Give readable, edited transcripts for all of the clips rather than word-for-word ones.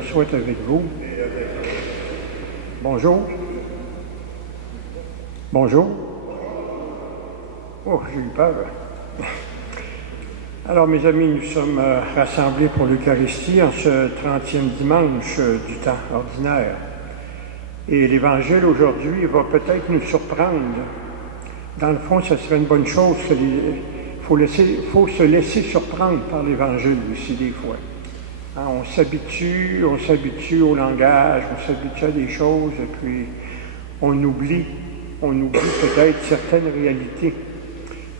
Seigneur soit avec vous. Bonjour. Bonjour. Oh, j'ai eu peur. Alors, mes amis, nous sommes rassemblés pour l'Eucharistie en ce 30e dimanche du temps ordinaire. Et l'Évangile aujourd'hui va peut-être nous surprendre. Dans le fond, ce serait une bonne chose. Il faut se laisser surprendre par l'Évangile aussi des fois. Hein, on s'habitue au langage, on s'habitue à des choses, et puis on oublie peut-être certaines réalités.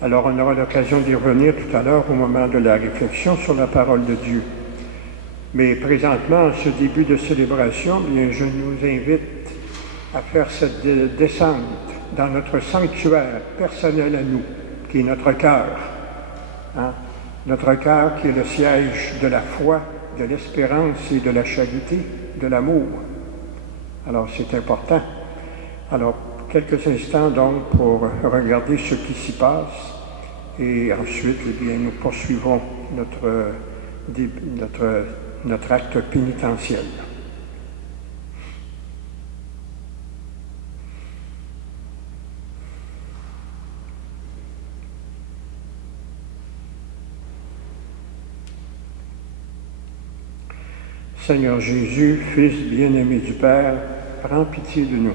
Alors on aura l'occasion d'y revenir tout à l'heure au moment de la réflexion sur la parole de Dieu. Mais présentement, en ce début de célébration, bien, je nous invite à faire cette descente dans notre sanctuaire personnel à nous, qui est notre cœur. Hein? Notre cœur qui est le siège de la foi, de l'espérance et de la charité, de l'amour. Alors c'est important. Alors quelques instants donc pour regarder ce qui s'y passe et ensuite eh bien, nous poursuivons notre acte pénitentiel. Seigneur Jésus, Fils bien-aimé du Père, prends pitié de nous.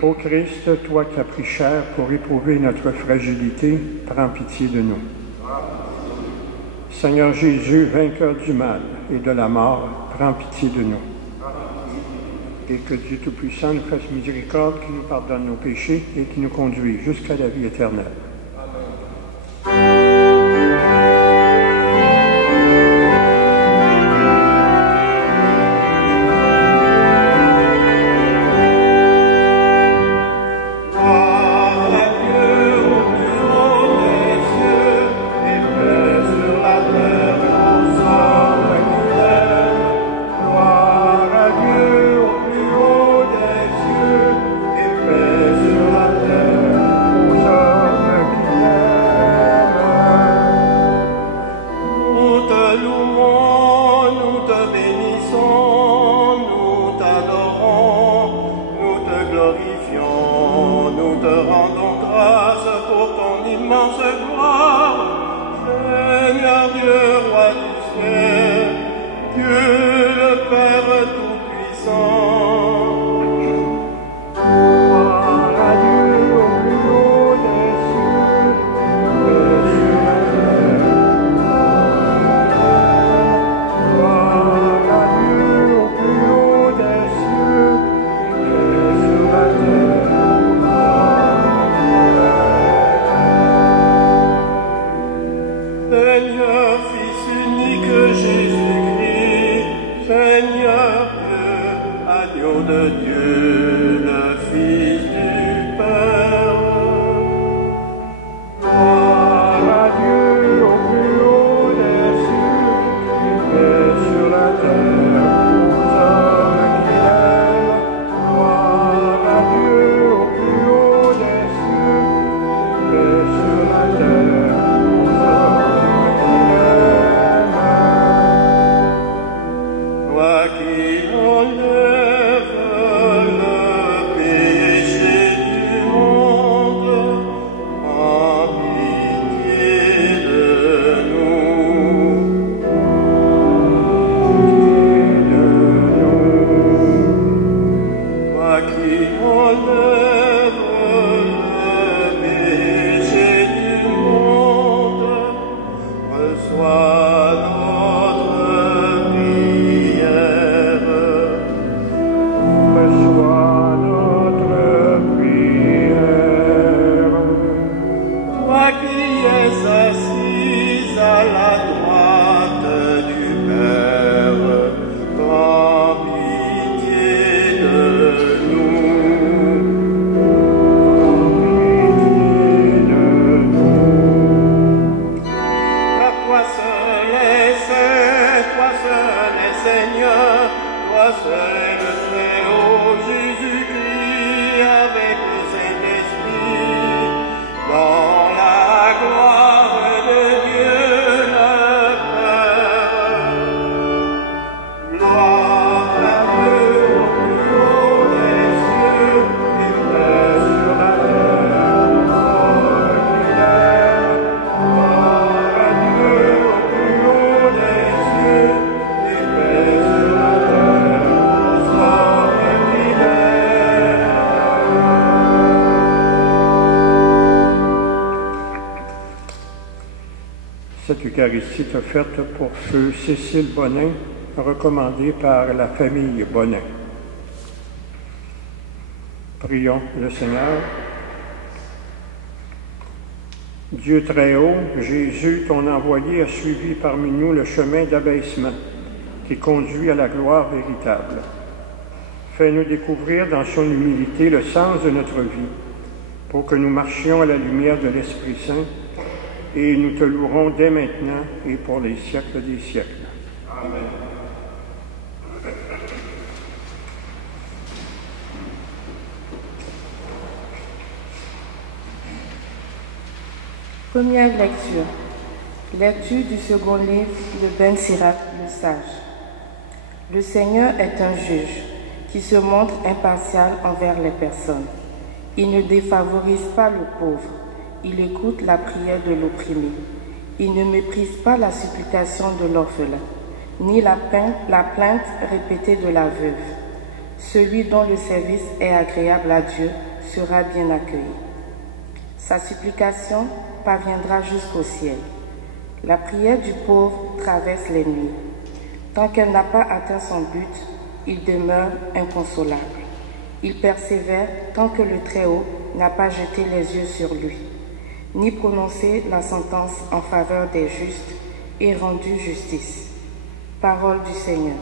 Ô Christ, toi qui as pris chair pour éprouver notre fragilité, prends pitié de nous. Seigneur Jésus, vainqueur du mal et de la mort, prends pitié de nous. Et que Dieu Tout-Puissant nous fasse miséricorde, qui nous pardonne nos péchés et qui nous conduit jusqu'à la vie éternelle. l'Eucharistie est offerte pour feu Cécile Bonin, recommandée par la famille Bonin. Prions le Seigneur. Dieu très haut, Jésus, ton envoyé, a suivi parmi nous le chemin d'abaissement qui conduit à la gloire véritable. Fais-nous découvrir dans son humilité le sens de notre vie, pour que nous marchions à la lumière de l'Esprit Saint, et nous te louerons dès maintenant et pour les siècles des siècles. Amen. Première lecture. Lecture du second livre de Ben Sirach le Sage. Le Seigneur est un juge qui se montre impartial envers les personnes. Il ne défavorise pas le pauvre. Il écoute la prière de l'opprimé. Il ne méprise pas la supplication de l'orphelin, ni la plainte répétée de la veuve. Celui dont le service est agréable à Dieu sera bien accueilli. Sa supplication parviendra jusqu'au ciel. La prière du pauvre traverse les nuits. Tant qu'elle n'a pas atteint son but, il demeure inconsolable. Il persévère tant que le Très-Haut n'a pas jeté les yeux sur lui, ni prononcé la sentence en faveur des justes et rendu justice. Parole du Seigneur.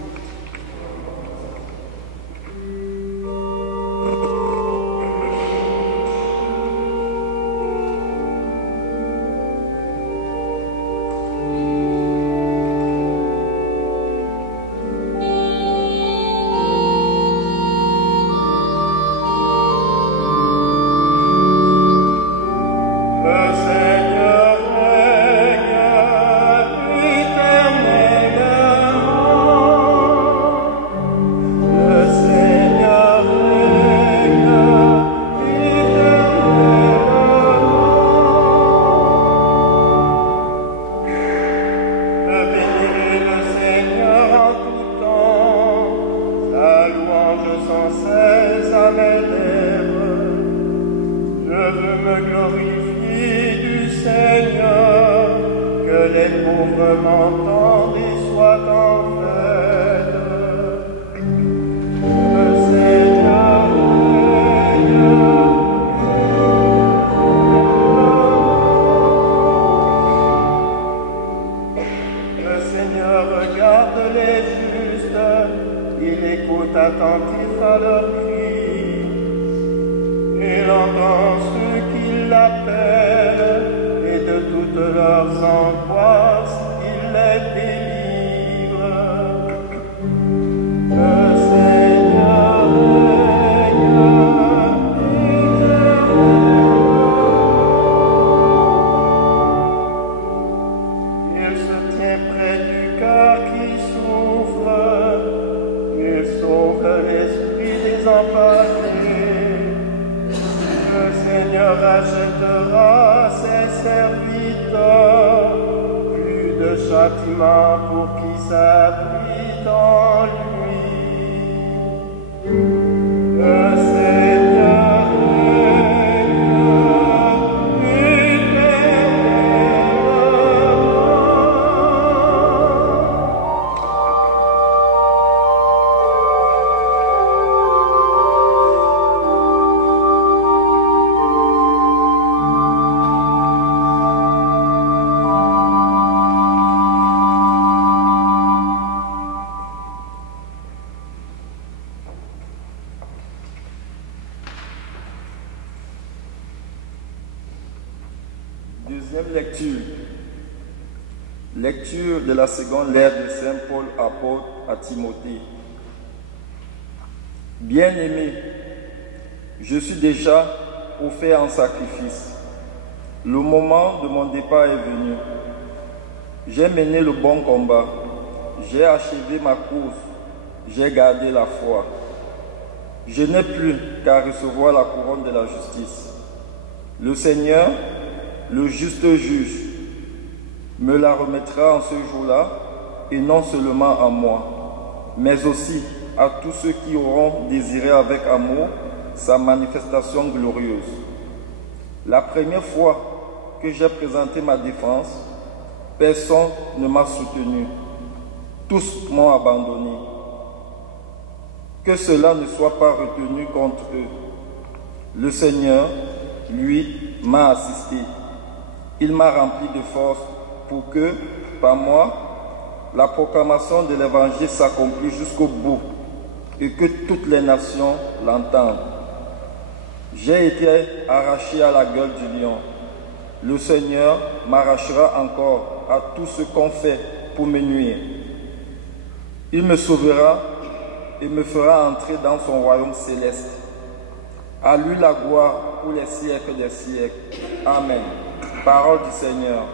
Deuxième lecture. Lecture de la seconde lettre de Saint Paul apôtre à Timothée. Bien-aimé, je suis déjà offert en sacrifice. Le moment de mon départ est venu. J'ai mené le bon combat. J'ai achevé ma course. J'ai gardé la foi. Je n'ai plus qu'à recevoir la couronne de la justice. Le Seigneur, le juste juge, me la remettra en ce jour-là, et non seulement à moi, mais aussi à tous ceux qui auront désiré avec amour sa manifestation glorieuse. La première fois que j'ai présenté ma défense, Personne ne m'a soutenu. Tous m'ont abandonné. Que cela ne soit pas retenu contre eux. Le Seigneur, lui, m'a assisté. Il m'a rempli de force pour que, par moi, la proclamation de l'Évangile s'accomplisse jusqu'au bout et que toutes les nations l'entendent. J'ai été arraché à la gueule du lion. Le Seigneur m'arrachera encore à tout ce qu'on fait pour me nuire. Il me sauvera et me fera entrer dans son royaume céleste. À lui la gloire pour les siècles des siècles. Amen. Parole du Seigneur.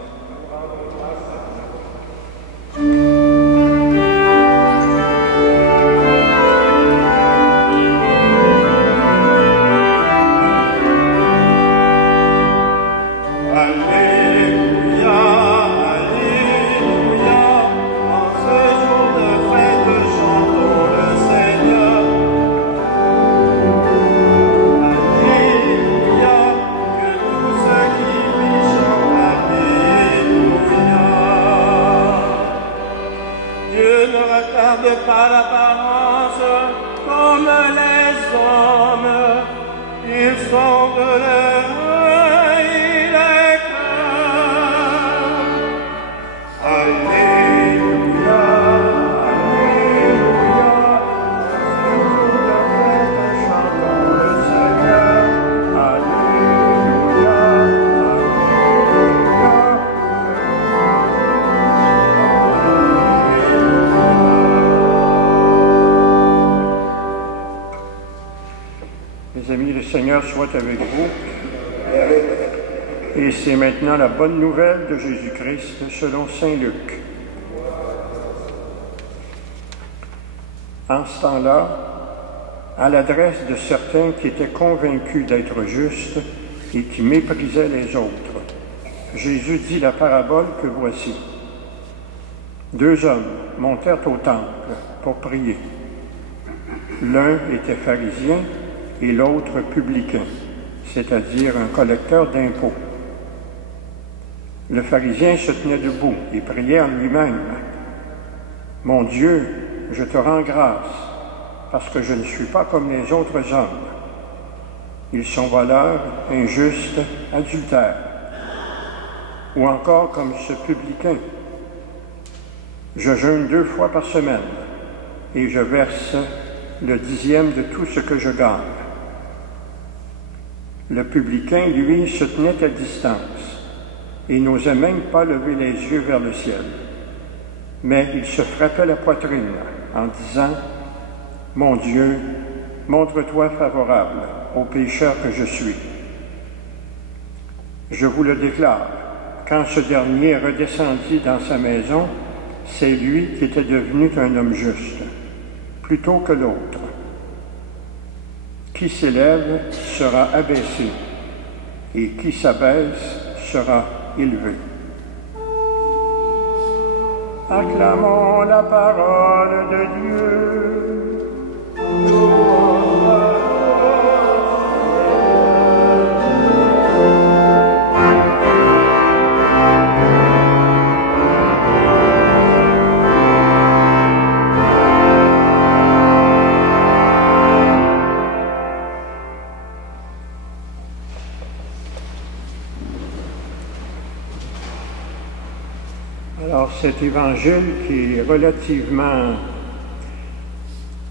Par l'apparence comme les hommes, ils sont de l'œil les cœurs. Alléluia, Alléluia, chantons le Seigneur. Alléluia, Mes amis, le Seigneur soit avec vous. Et c'est maintenant la bonne nouvelle de Jésus-Christ selon saint Luc. En ce temps-là, à l'adresse de certains qui étaient convaincus d'être justes et qui méprisaient les autres, Jésus dit la parabole que voici. 2 hommes montèrent au temple pour prier. L'un était pharisien et l'autre publicain, c'est-à-dire un collecteur d'impôts. Le pharisien se tenait debout et priait en lui-même. « Mon Dieu, je te rends grâce, parce que je ne suis pas comme les autres hommes. Ils sont voleurs, injustes, adultères. Ou encore comme ce publicain. Je jeûne 2 fois par semaine et je verse le 10e de tout ce que je gagne. » Le publicain, lui, se tenait à distance et n'osait même pas lever les yeux vers le ciel. Mais il se frappait la poitrine en disant « Mon Dieu, montre-toi favorable au pécheur que je suis. » Je vous le déclare, quand ce dernier redescendit dans sa maison, c'est lui qui était devenu un homme juste, plutôt que l'autre. Qui s'élève sera abaissé, et qui s'abaisse sera élevé. Acclamons la parole de Dieu. Alors cet évangile qui est relativement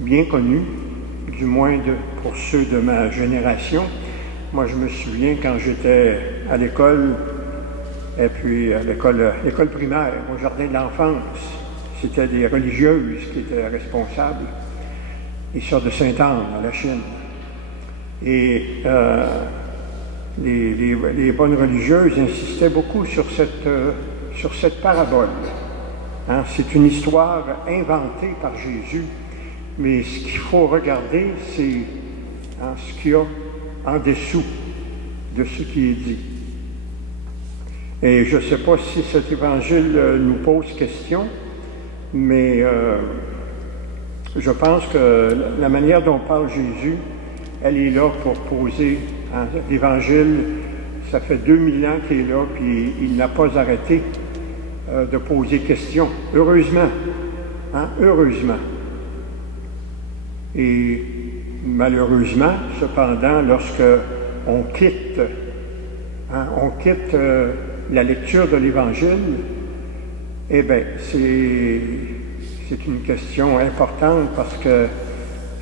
bien connu, du moins pour ceux de ma génération. Moi je me souviens quand j'étais à l'école, et puis à l'école primaire, au jardin de l'enfance, c'était des religieuses qui étaient responsables. Ils sortent de Sainte-Anne, à la Chine. Et les bonnes religieuses insistaient beaucoup sur cette parabole. Hein, c'est une histoire inventée par Jésus, mais ce qu'il faut regarder, c'est ce qu'il y a en dessous de ce qui est dit. Et je ne sais pas si cet évangile nous pose question, mais je pense que la manière dont parle Jésus, elle est là pour poser l'évangile. Ça fait 2000 ans qu'il est là, puis il n'a pas arrêté. de poser question. Heureusement, hein, heureusement. Et malheureusement, cependant, lorsque on quitte la lecture de l'Évangile, eh bien, c'est une question importante parce que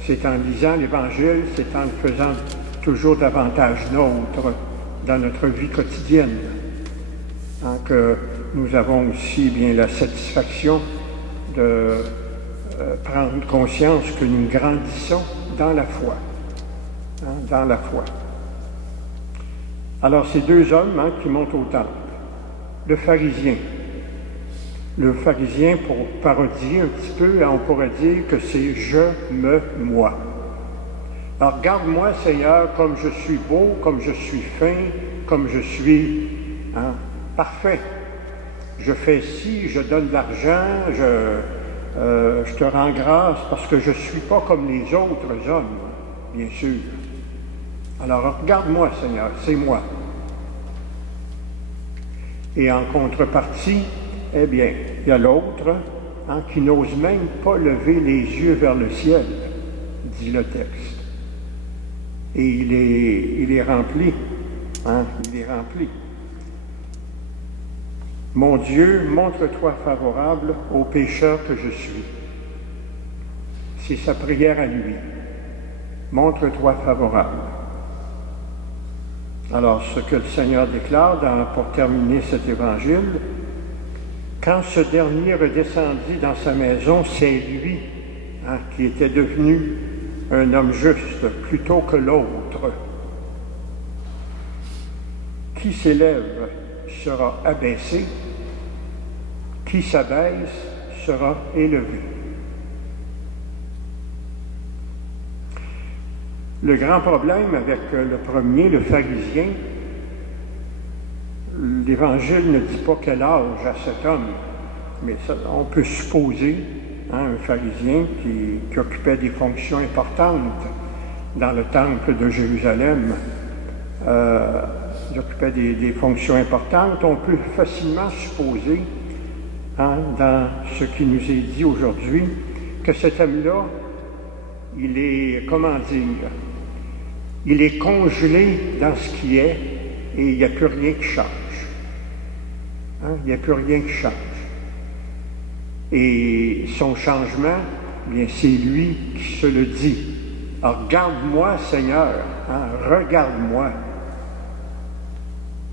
c'est en lisant l'Évangile, c'est en le faisant toujours davantage nôtre dans notre vie quotidienne, hein, que nous avons aussi bien la satisfaction de prendre conscience que nous grandissons dans la foi. Hein, dans la foi. Alors, ces deux hommes qui montent au temple. Le pharisien. Le pharisien, pour parodier un petit peu, on pourrait dire que c'est « je, me, moi ». Alors, garde-moi, Seigneur, comme je suis beau, comme je suis fin, comme je suis parfait. Je fais ci, je donne de l'argent, je te rends grâce parce que je ne suis pas comme les autres hommes, bien sûr. Alors, regarde-moi, Seigneur, c'est moi. Et en contrepartie, eh bien, il y a l'autre qui n'ose même pas lever les yeux vers le ciel, dit le texte. Et il est rempli, il est rempli. Mon Dieu, montre-toi favorable au pécheur que je suis. C'est sa prière à lui. Montre-toi favorable. Alors, ce que le Seigneur déclare pour terminer cet évangile, quand ce dernier redescendit dans sa maison, c'est lui qui était devenu un homme juste plutôt que l'autre. Qui s'élève sera abaissé, qui s'abaisse sera élevé. Le grand problème avec le premier, le pharisien, l'Évangile ne dit pas quel âge a cet homme, mais ça, on peut supposer un pharisien qui occupait des fonctions importantes dans le temple de Jérusalem. Il occupait des fonctions importantes. On peut facilement supposer, dans ce qui nous est dit aujourd'hui, que cet homme-là, il est, il est congelé dans ce qui est et il n'y a plus rien qui change. Il n'y a plus rien qui change. Et son changement, bien, c'est lui qui se le dit. Alors, regarde-moi, Seigneur, regarde-moi.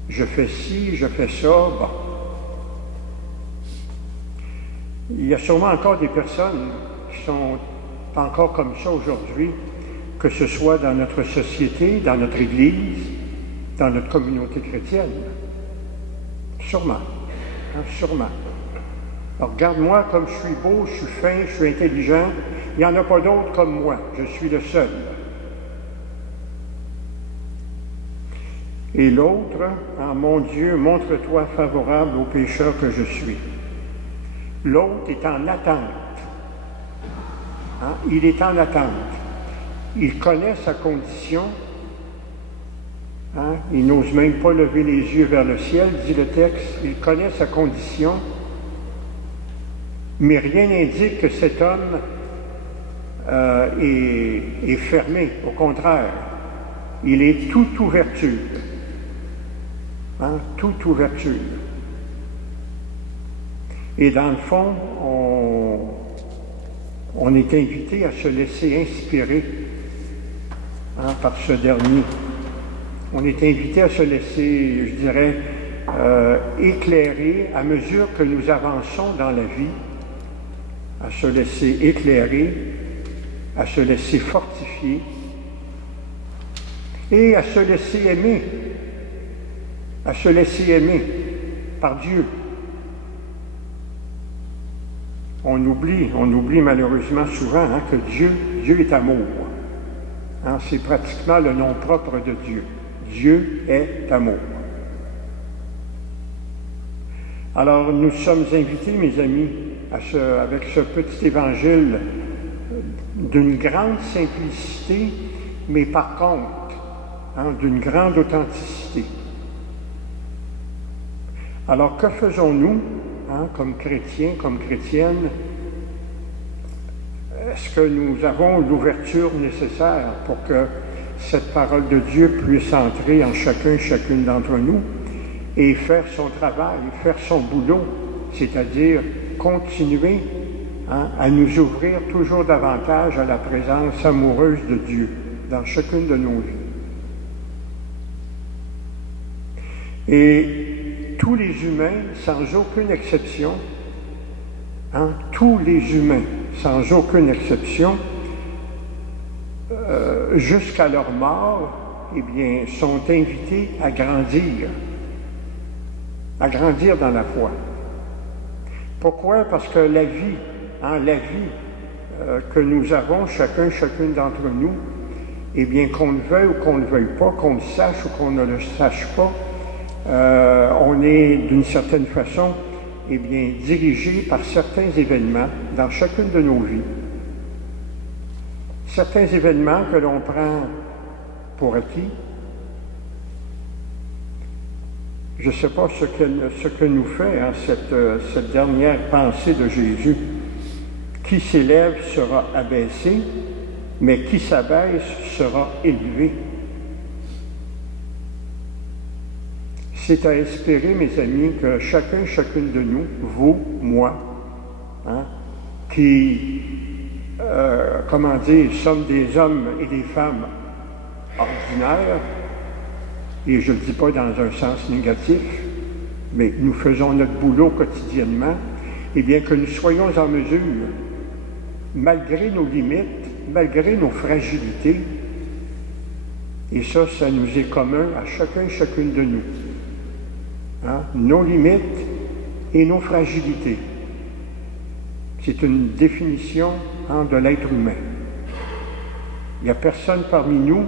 Je fais ci, je fais ça, bon. Il y a sûrement encore des personnes qui sont encore comme ça aujourd'hui, que ce soit dans notre société, dans notre Église, dans notre communauté chrétienne. Sûrement. Sûrement. Alors, regarde-moi comme je suis beau, je suis fin, je suis intelligent. Il n'y en a pas d'autres comme moi. Je suis le seul. Et l'autre, mon Dieu, montre-toi favorable au pécheur que je suis. L'autre est en attente. Il est en attente. Il connaît sa condition. Il n'ose même pas lever les yeux vers le ciel, dit le texte. Il connaît sa condition. Mais rien n'indique que cet homme est fermé. Au contraire, il est toute ouverture. Toute ouverture. Et dans le fond, on est invité à se laisser inspirer par ce dernier. On est invité à se laisser, je dirais, éclairer à mesure que nous avançons dans la vie, à se laisser éclairer, à se laisser fortifier et à se laisser aimer, par Dieu. On oublie malheureusement souvent que Dieu est amour. C'est pratiquement le nom propre de Dieu. Dieu est amour. Alors nous sommes invités, mes amis, avec ce petit évangile d'une grande simplicité, mais par contre, d'une grande authenticité. Alors que faisons-nous comme chrétiens, comme chrétiennes, est-ce que nous avons l'ouverture nécessaire pour que cette parole de Dieu puisse entrer en chacune d'entre nous et faire son travail, faire son boulot, c'est-à-dire continuer à nous ouvrir toujours davantage à la présence amoureuse de Dieu dans chacune de nos vies. Et tous les humains, sans aucune exception, tous les humains, sans aucune exception, jusqu'à leur mort, eh bien, sont invités à grandir dans la foi. Pourquoi? Parce que la vie que nous avons, chacune d'entre nous, eh bien, qu'on le veuille ou qu'on ne le veuille pas, qu'on le sache ou qu'on ne le sache pas, on est d'une certaine façon, eh bien, dirigé par certains événements dans chacune de nos vies. Certains événements que l'on prend pour acquis. Je ne sais pas ce que nous fait cette dernière pensée de Jésus. Qui s'élève sera abaissé, mais qui s'abaisse sera élevé. C'est à espérer, mes amis, que chacune de nous, vous, moi, qui, sommes des hommes et des femmes ordinaires, et je ne le dis pas dans un sens négatif, mais nous faisons notre boulot quotidiennement, et bien que nous soyons en mesure, malgré nos limites, malgré nos fragilités, et ça nous est commun à chacune de nous, nos limites et nos fragilités. C'est une définition de l'être humain. Il n'y a personne parmi nous,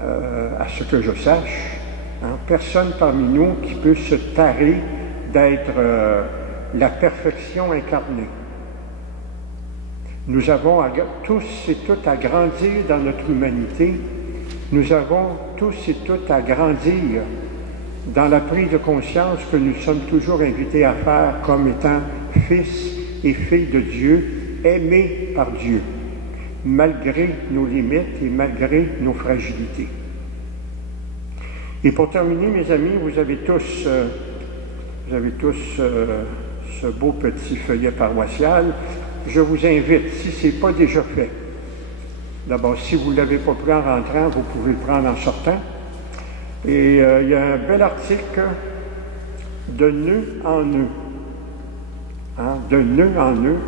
à ce que je sache, personne parmi nous qui peut se tarer d'être la perfection incarnée. Nous avons tous et toutes à grandir dans notre humanité. Nous avons tous et toutes à grandir dans la prise de conscience que nous sommes toujours invités à faire comme étant fils et filles de Dieu, aimés par Dieu, malgré nos limites et malgré nos fragilités. Et pour terminer, mes amis, vous avez tous ce beau petit feuillet paroissial. Je vous invite, si ce n'est pas déjà fait, d'abord, si vous ne l'avez pas pris en rentrant, vous pouvez le prendre en sortant. Et il y a un bel article de nœud en nœud. De nœud en nœud.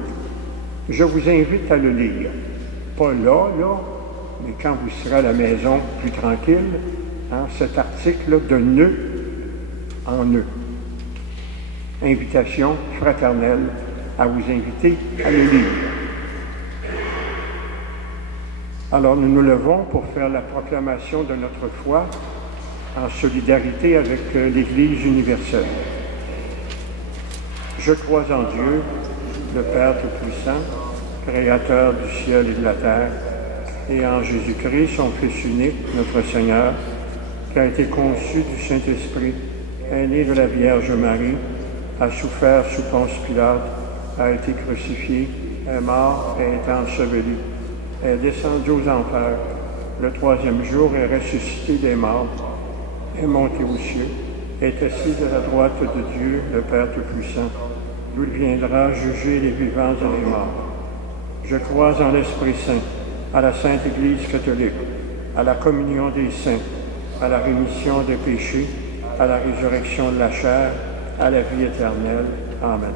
Je vous invite à le lire. Pas là, mais quand vous serez à la maison plus tranquille, cet article de nœud en nœud. Invitation fraternelle à vous inviter à le lire. Alors nous nous levons pour faire la proclamation de notre foi en solidarité avec l'Église universelle. Je crois en Dieu, le Père Tout-Puissant, Créateur du ciel et de la terre, et en Jésus-Christ, son Fils unique, notre Seigneur, qui a été conçu du Saint-Esprit, est né de la Vierge Marie, a souffert sous Ponce Pilate, a été crucifié, est mort et est enseveli, est descendu aux enfers, le troisième jour est ressuscité des morts, est monté aux cieux, est assis à la droite de Dieu, le Père Tout-Puissant, d'où il viendra juger les vivants et les morts. Je crois en l'Esprit Saint, à la Sainte Église catholique, à la communion des saints, à la rémission des péchés, à la résurrection de la chair, à la vie éternelle. Amen.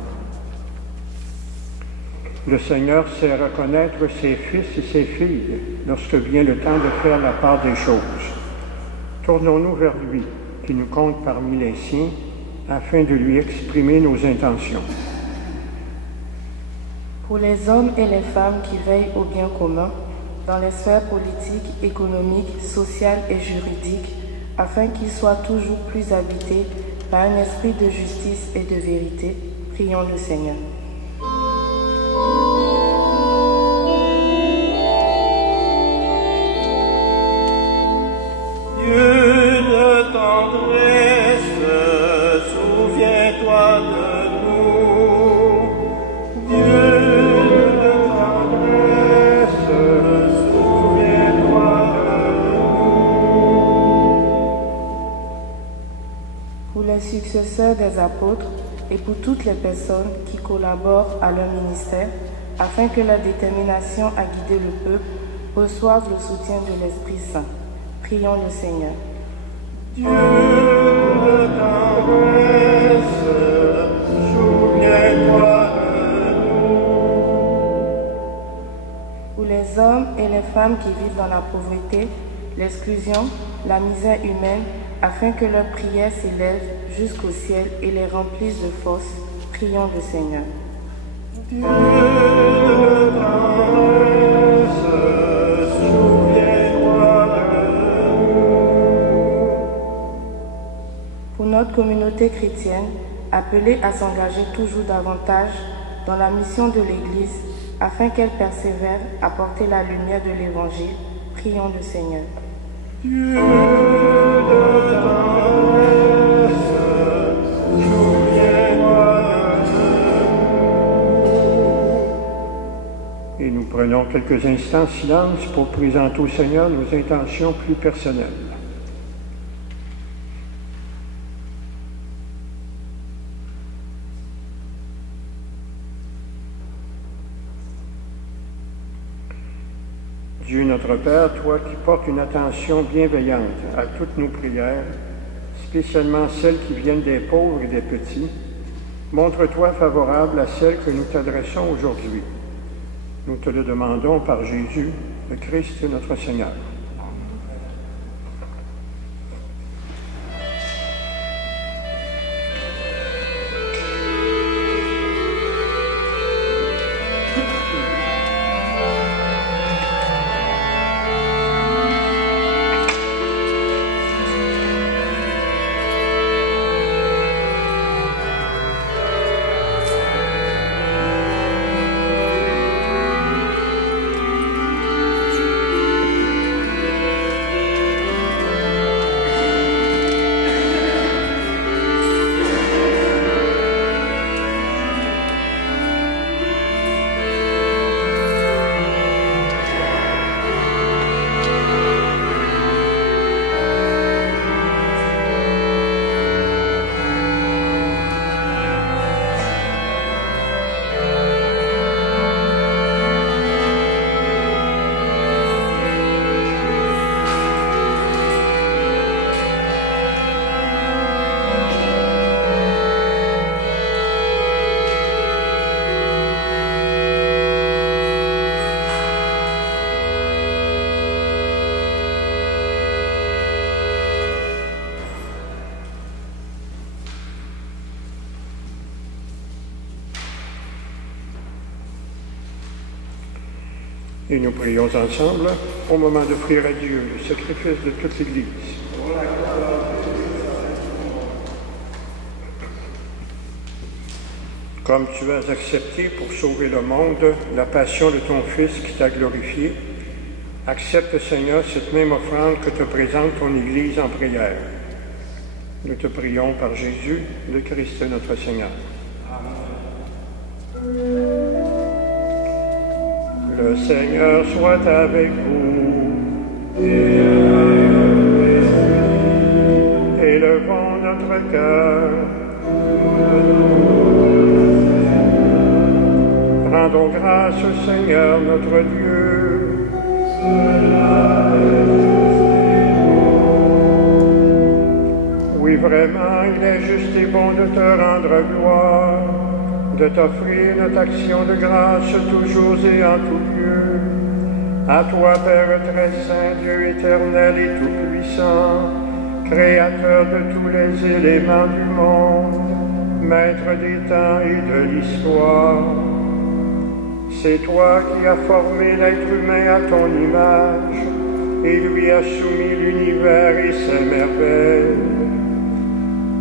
Le Seigneur sait reconnaître ses fils et ses filles lorsque vient le temps de faire la part des choses. Tournons-nous vers lui, qui nous compte parmi les siens, afin de lui exprimer nos intentions. Pour les hommes et les femmes qui veillent au bien commun, dans les sphères politiques, économiques, sociales et juridiques, afin qu'ils soient toujours plus habités par un esprit de justice et de vérité, prions le Seigneur. Dieu de tendresse, souviens-toi de nous. successeurs des apôtres et pour toutes les personnes qui collaborent à leur ministère, afin que la détermination à guider le peuple reçoive le soutien de l'Esprit Saint. Prions le Seigneur. Dieu de tendresse, souviens-toi de nous. Pour les hommes et les femmes qui vivent dans la pauvreté, l'exclusion, la misère humaine, afin que leurs prières s'élèvent jusqu'au ciel et les remplissent de force, prions le Seigneur. Dieu de tendresse, souviens-toi de nous. Pour notre communauté chrétienne, appelée à s'engager toujours davantage dans la mission de l'Église, afin qu'elle persévère à porter la lumière de l'Évangile, prions le Seigneur. Dieu de tendresse, souviens-toi de nous. Et nous prenons quelques instants de silence pour présenter au Seigneur nos intentions plus personnelles. Dieu notre Père, toi qui portes une attention bienveillante à toutes nos prières, spécialement celles qui viennent des pauvres et des petits, montre-toi favorable à celles que nous t'adressons aujourd'hui. Nous te le demandons par Jésus, le Christ notre Seigneur. Et nous prions ensemble au moment d'offrir à Dieu le sacrifice de toute l'Église. Comme tu as accepté pour sauver le monde la passion de ton Fils qui t'a glorifié, accepte, Seigneur, cette même offrande que te présente ton Église en prière. Nous te prions par Jésus, le Christ notre Seigneur. Le Seigneur soit avec vous. Élevons notre cœur. Rendons grâce au Seigneur notre Dieu. Oui, vraiment, il est juste et bon de te rendre gloire, de t'offrir notre action de grâce toujours et en tout lieu. À toi, Père très saint, Dieu éternel et tout-puissant, Créateur de tous les éléments du monde, Maître des temps et de l'histoire. C'est toi qui as formé l'être humain à ton image et lui as soumis l'univers et ses merveilles.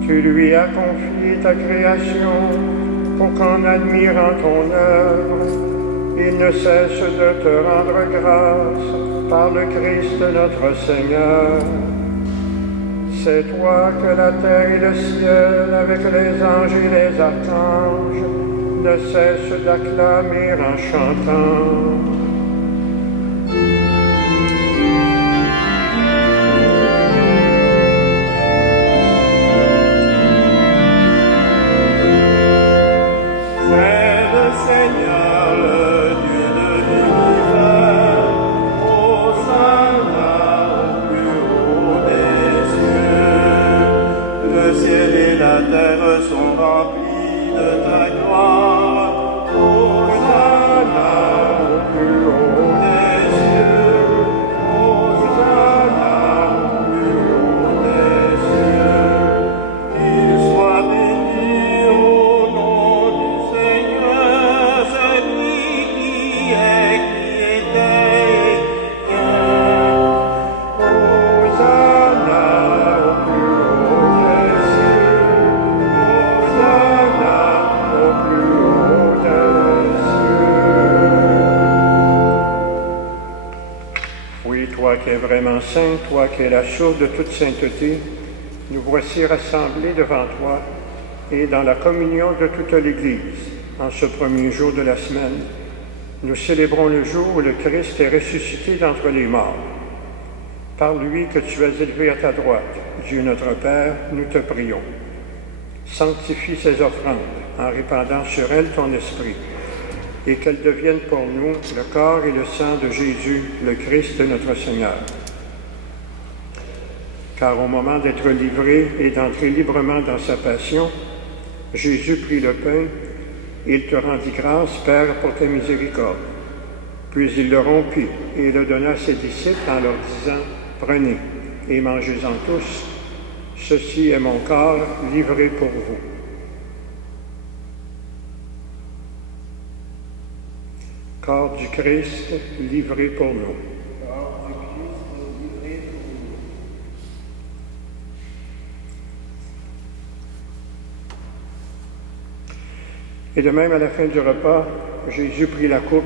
Tu lui as confié ta création pour qu'en admirant ton œuvre, il ne cesse de te rendre grâce par le Christ notre Seigneur. C'est toi que la terre et le ciel, avec les anges et les archanges, ne cessent d'acclamer en chantant. Oui, toi qui es vraiment saint, toi qui es la source de toute sainteté, nous voici rassemblés devant toi et dans la communion de toute l'Église. En ce premier jour de la semaine, nous célébrons le jour où le Christ est ressuscité d'entre les morts. Par lui que tu as élevé à ta droite, Dieu notre Père, nous te prions. Sanctifie ces offrandes en répandant sur elles ton esprit, et qu'elles deviennent pour nous le corps et le sang de Jésus, le Christ notre Seigneur. Car au moment d'être livré et d'entrer librement dans sa passion, Jésus prit le pain, et il te rendit grâce, Père, pour ta miséricorde. Puis il le rompit et le donna à ses disciples en leur disant, « Prenez et mangez-en tous, ceci est mon corps livré pour vous. » Corps du Christ livré pour nous. Corps du Christ livré pour nous. Et de même, à la fin du repas, Jésus prit la coupe.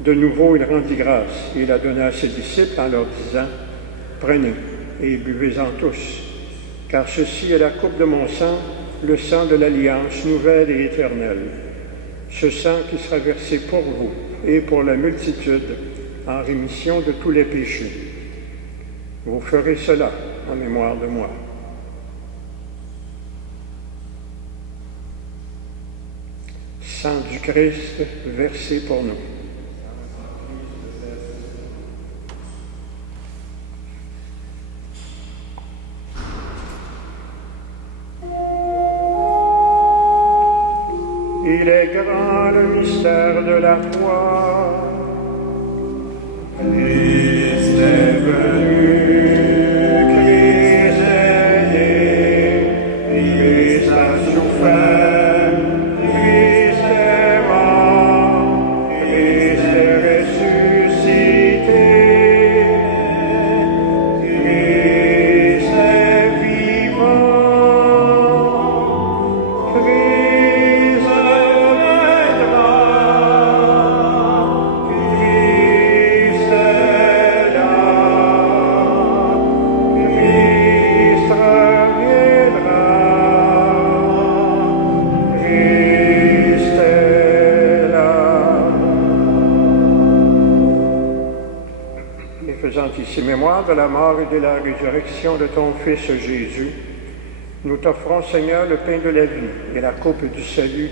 De nouveau, il rendit grâce et la donna à ses disciples en leur disant, « Prenez et buvez-en tous, car ceci est la coupe de mon sang, le sang de l'alliance nouvelle et éternelle. Ce sang qui sera versé pour vous et pour la multitude en rémission de tous les péchés. Vous ferez cela en mémoire de moi. » Sang du Christ versé pour nous. Il est grand le mystère de la foi. Christ est venu, Christ est né, Christ a souffert, Christ est mort, Christ est ressuscité, Christ est vivant, Christ reviendra, Christ est là, Christ reviendra, Christ est là. Et faisant ici mémoire de la mort et de la résurrection de ton Fils Jésus, nous t'offrons, Seigneur, le pain de la vie et la coupe du salut,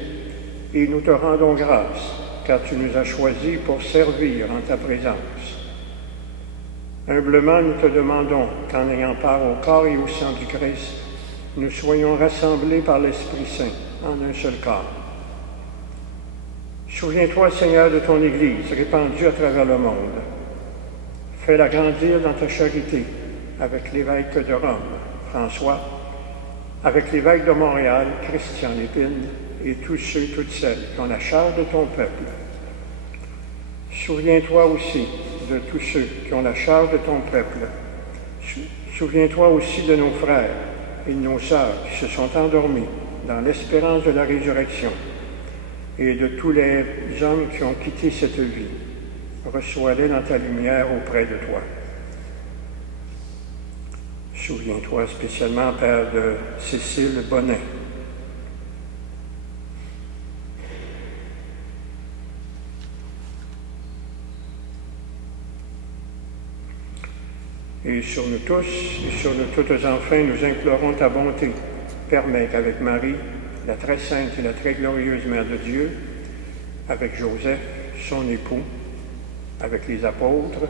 et nous te rendons grâce, car tu nous as choisis pour servir en ta présence. Humblement, nous te demandons qu'en ayant part au corps et au sang du Christ, nous soyons rassemblés par l'Esprit Saint en un seul corps. Souviens-toi, Seigneur, de ton Église répandue à travers le monde. Fais-la grandir dans ta charité avec l'évêque de Rome, François, avec l'évêque de Montréal, Christian Lépine, et tous ceux, toutes celles qui ont la charge de ton peuple. Souviens-toi aussi de tous ceux qui ont la charge de ton peuple. Souviens-toi aussi de nos frères et de nos sœurs qui se sont endormis dans l'espérance de la résurrection et de tous les hommes qui ont quitté cette vie. Reçois-les dans ta lumière auprès de toi. Souviens-toi spécialement, Père, de Cécile Bonnet. Et sur nous tous, et sur nous toutes enfin, nous implorons ta bonté. Permets qu'avec Marie, la très sainte et la très glorieuse Mère de Dieu, avec Joseph, son époux, avec les apôtres,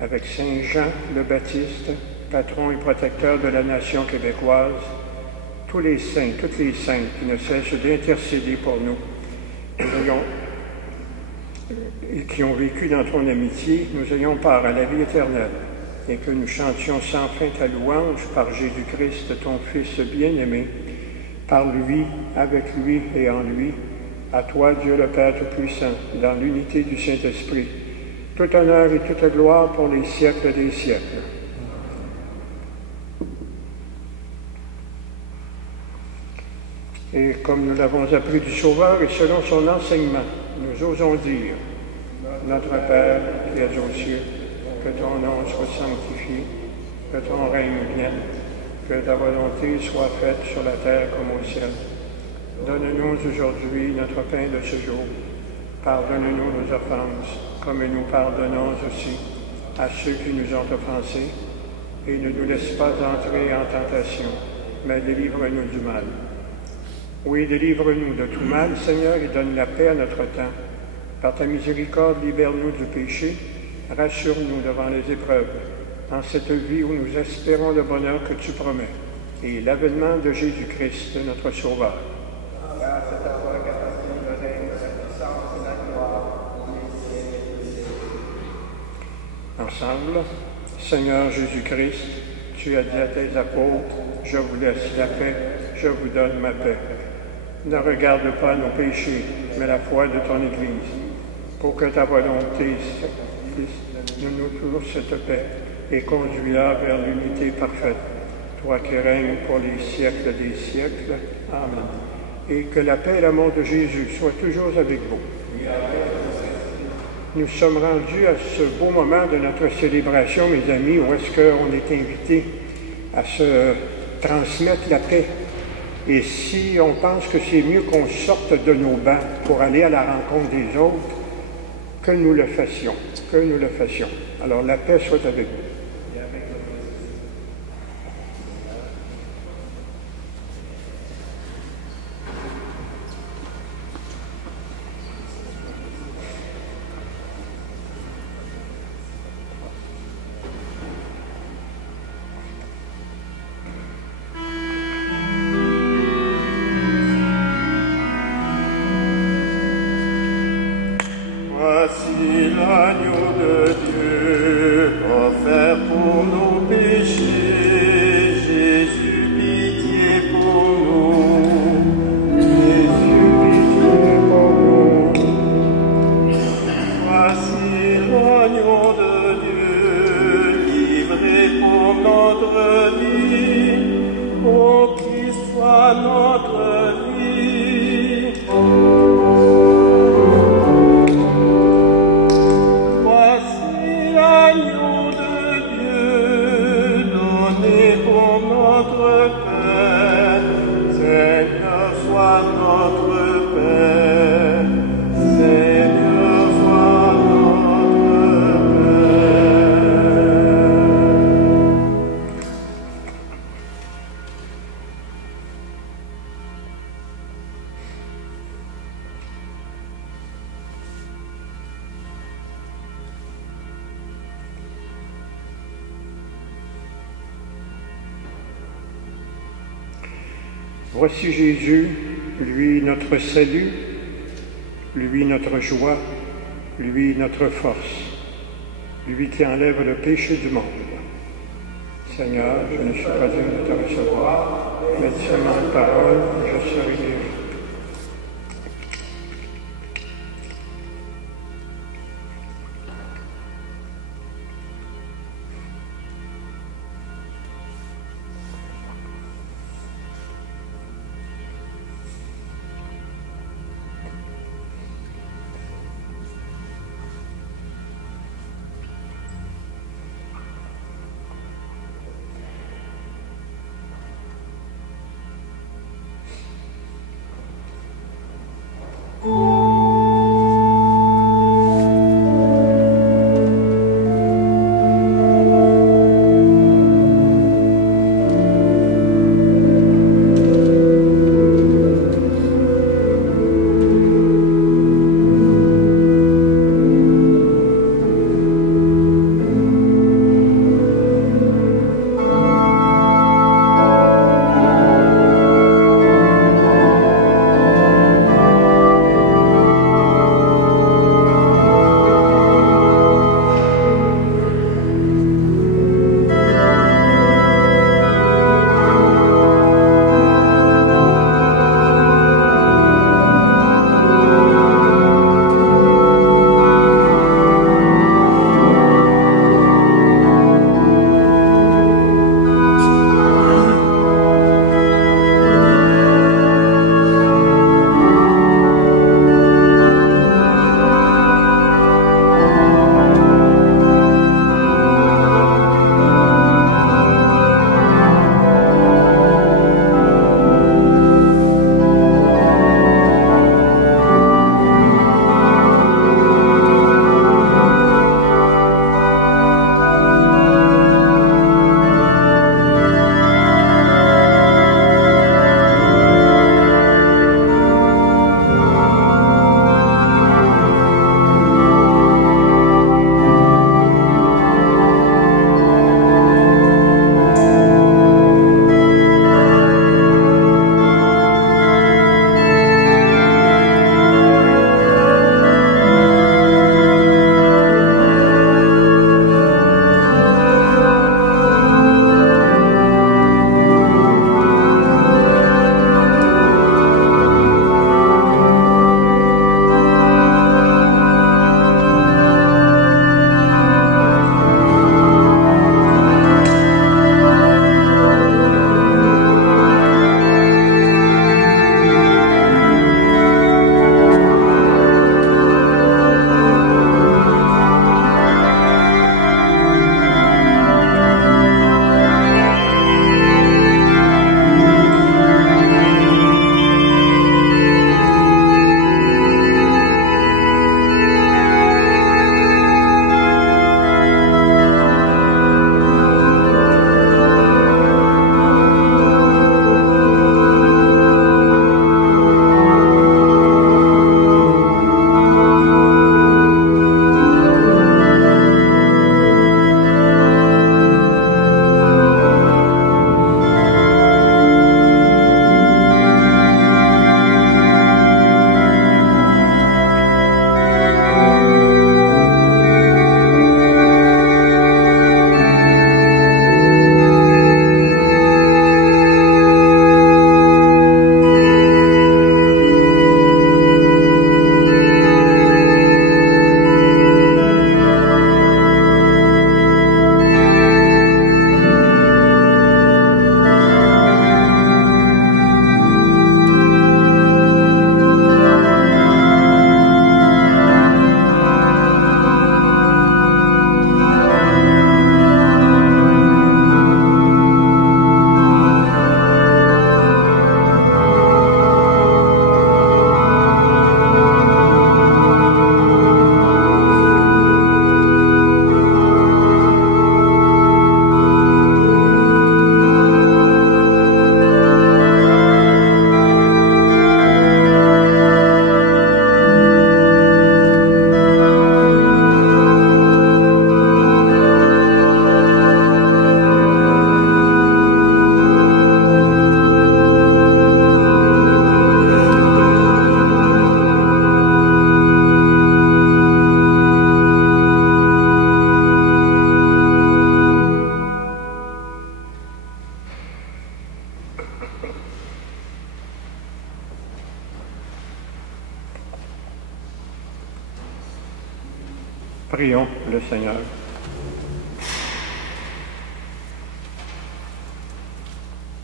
avec Saint Jean le Baptiste, patron et protecteur de la nation québécoise, tous les saints, toutes les saintes qui ne cessent d'intercéder pour nous, et qui ont vécu dans ton amitié, nous ayons part à la vie éternelle, et que nous chantions sans fin ta louange par Jésus-Christ, ton Fils bien-aimé, par lui, avec lui et en lui, à toi, Dieu le Père Tout-Puissant, dans l'unité du Saint-Esprit, tout honneur et toute gloire pour les siècles des siècles. Et comme nous l'avons appris du Sauveur et selon son enseignement, nous osons dire, Notre Père qui es aux cieux, que ton nom soit sanctifié, que ton règne vienne, que ta volonté soit faite sur la terre comme au ciel. Donne-nous aujourd'hui notre pain de ce jour. Pardonne-nous nos offenses, comme nous pardonnons aussi à ceux qui nous ont offensés. Et ne nous laisse pas entrer en tentation, mais délivre-nous du mal. Oui, délivre-nous de tout mal, Seigneur, et donne la paix à notre temps. Par ta miséricorde, libère-nous du péché, rassure-nous devant les épreuves, dans cette vie où nous espérons le bonheur que tu promets, et l'avènement de Jésus-Christ, notre Sauveur. Grâce à toi, capacité de règne, la puissance et la gloire, pour les siècles des siècles. Ensemble, Seigneur Jésus-Christ, tu as dit à tes apôtres, je vous laisse la paix, je vous donne ma paix. Ne regarde pas nos péchés, mais la foi de ton Église, pour que ta volonté nous toujours cette paix et conduis-la vers l'unité parfaite, toi qui règnes pour les siècles des siècles. Amen. Et que la paix et l'amour de Jésus soient toujours avec vous. Nous sommes rendus à ce beau moment de notre célébration, mes amis, où est-ce qu'on est invité à se transmettre la paix. Et si on pense que c'est mieux qu'on sorte de nos bancs pour aller à la rencontre des autres, que nous le fassions, que nous le fassions. Alors la paix soit avec vous. Voici l'agneau de Dieu, offert pour nos péchés. Jésus, pitié pour nous. Jésus, pitié pour nous. Voici l'agneau de Dieu, livré pour notre vie. Oh, qu'il soit notre vie. Voici Jésus, lui notre salut, lui notre joie, lui notre force, lui qui enlève le péché du monde. Seigneur, je ne suis pas digne de te recevoir, mais dis seulement une parole, je serai guéri. Prions le Seigneur.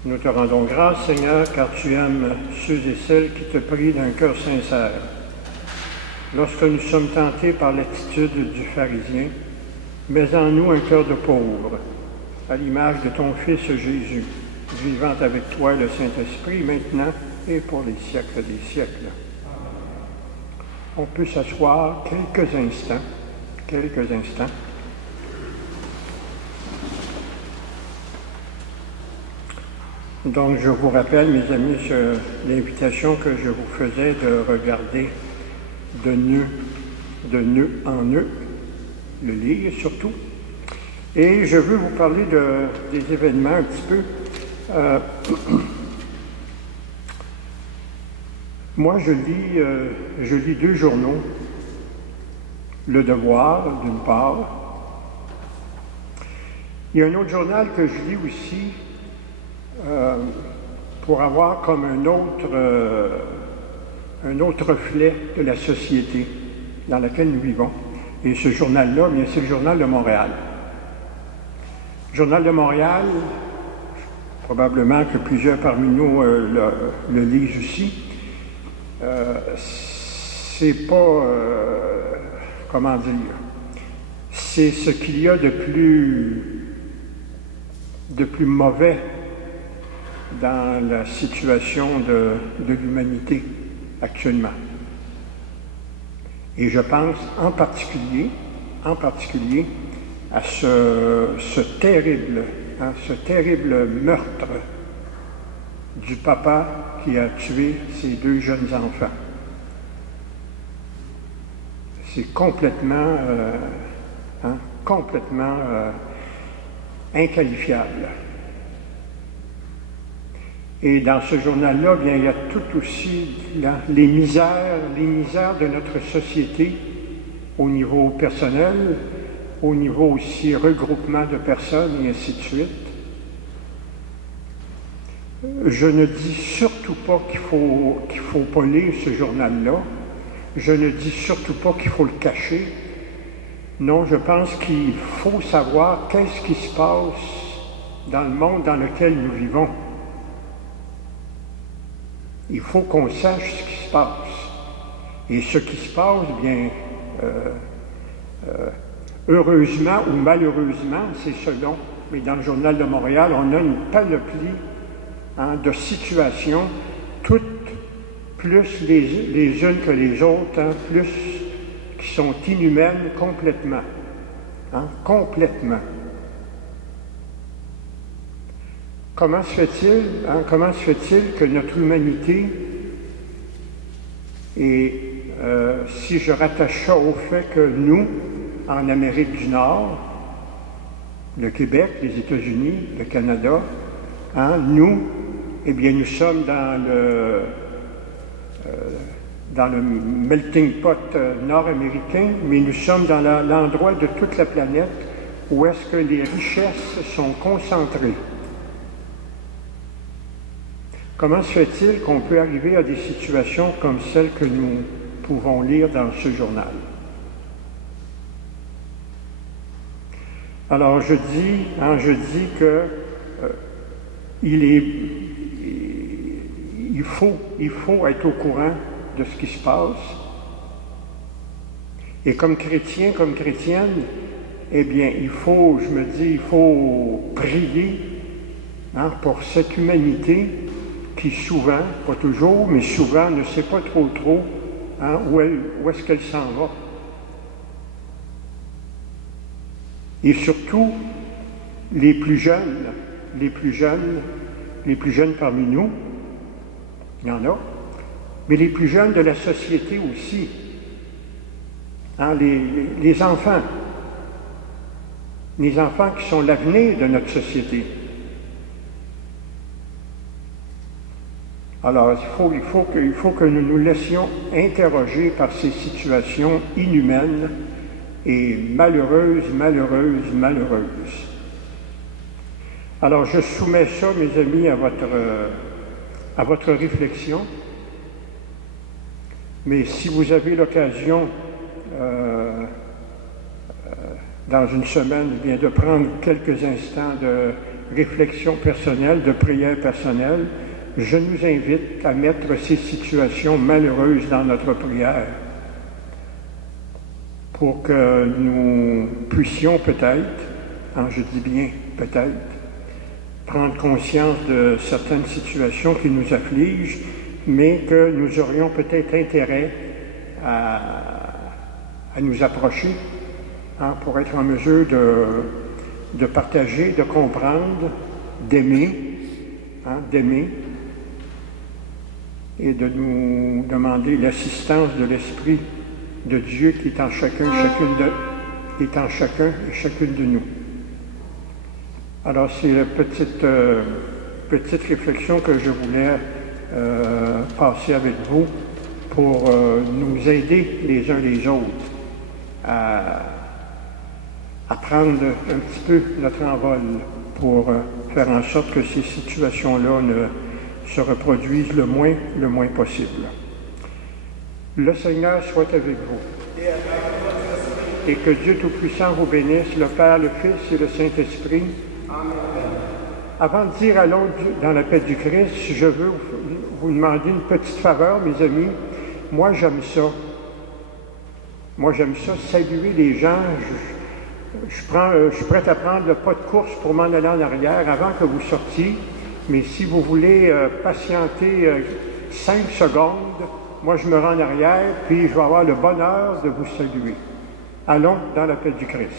Nous te rendons grâce, Seigneur, car tu aimes ceux et celles qui te prient d'un cœur sincère. Lorsque nous sommes tentés par l'attitude du pharisien, mets en nous un cœur de pauvre, à l'image de ton Fils Jésus, vivant avec toi et le Saint-Esprit, maintenant et pour les siècles des siècles. On peut s'asseoir quelques instants. Donc, je vous rappelle, mes amis, l'invitation que je vous faisais de regarder de nœud en nœud, le livre surtout. Et je veux vous parler des événements un petit peu. Moi, je lis deux journaux. Le Devoir, d'une part. Il y a un autre journal que je lis aussi pour avoir comme un autre reflet de la société dans laquelle nous vivons. Et ce journal-là, bien, c'est le Journal de Montréal. Le Journal de Montréal, probablement que plusieurs parmi nous le lisent aussi. C'est pas, comment dire, c'est ce qu'il y a de plus mauvais dans la situation de l'humanité actuellement. Et je pense en particulier à ce terrible meurtre du papa qui a tué ses deux jeunes enfants. C'est complètement inqualifiable. Et dans ce journal-là, bien, il y a tout aussi les misères de notre société au niveau personnel, au niveau aussi regroupement de personnes et ainsi de suite. Je ne dis surtout pas qu'il faut pas lire ce journal-là. Je ne dis surtout pas qu'il faut le cacher. Non, je pense qu'il faut savoir qu'est-ce qui se passe dans le monde dans lequel nous vivons. Il faut qu'on sache ce qui se passe. Et ce qui se passe, bien, heureusement ou malheureusement, c'est selon. Mais dans le Journal de Montréal, on a une panoplie de situations, toutes plus les unes que les autres, plus qui sont inhumaines complètement. Complètement. Comment se fait-il que notre humanité, et si je rattache ça au fait que nous, en Amérique du Nord, le Québec, les États-Unis, le Canada, nous, eh bien, nous sommes dans le melting pot nord-américain, mais nous sommes dans l'endroit de toute la planète où est-ce que les richesses sont concentrées. Comment se fait-il qu'on peut arriver à des situations comme celles que nous pouvons lire dans ce journal? Alors je dis que il faut être au courant de ce qui se passe. Et comme chrétien, comme chrétienne, eh bien, il faut prier pour cette humanité qui souvent, pas toujours, mais souvent ne sait pas trop où est-ce qu'elle s'en va. Et surtout, les plus jeunes parmi nous, il y en a, mais les plus jeunes de la société aussi, les enfants qui sont l'avenir de notre société. Alors, il faut que nous nous laissions interroger par ces situations inhumaines et malheureuses. Alors, je soumets ça, mes amis, à votre réflexion. Mais si vous avez l'occasion dans une semaine, eh bien, de prendre quelques instants de réflexion personnelle, de prière personnelle, je nous invite à mettre ces situations malheureuses dans notre prière pour que nous puissions peut-être, je dis bien peut-être, prendre conscience de certaines situations qui nous affligent, mais que nous aurions peut-être intérêt à nous approcher pour être en mesure de partager, de comprendre, d'aimer, et de nous demander l'assistance de l'Esprit de Dieu qui est en chacun et chacune de nous. Alors, c'est la petite réflexion que je voulais passer avec vous pour nous aider les uns les autres à prendre un petit peu notre envol pour faire en sorte que ces situations-là ne se reproduisent le moins possible. Le Seigneur soit avec vous. Et que Dieu Tout-Puissant vous bénisse, le Père, le Fils et le Saint-Esprit. Amen. Avant de dire à l'autre dans la paix du Christ, je veux vous demander une petite faveur, mes amis. Moi, j'aime ça. Saluer les gens. Je suis prêt à prendre le pas de course pour m'en aller en arrière avant que vous sortiez. Mais si vous voulez patienter 5 secondes, moi je me rends en arrière, puis je vais avoir le bonheur de vous saluer. Allons dans la paix du Christ.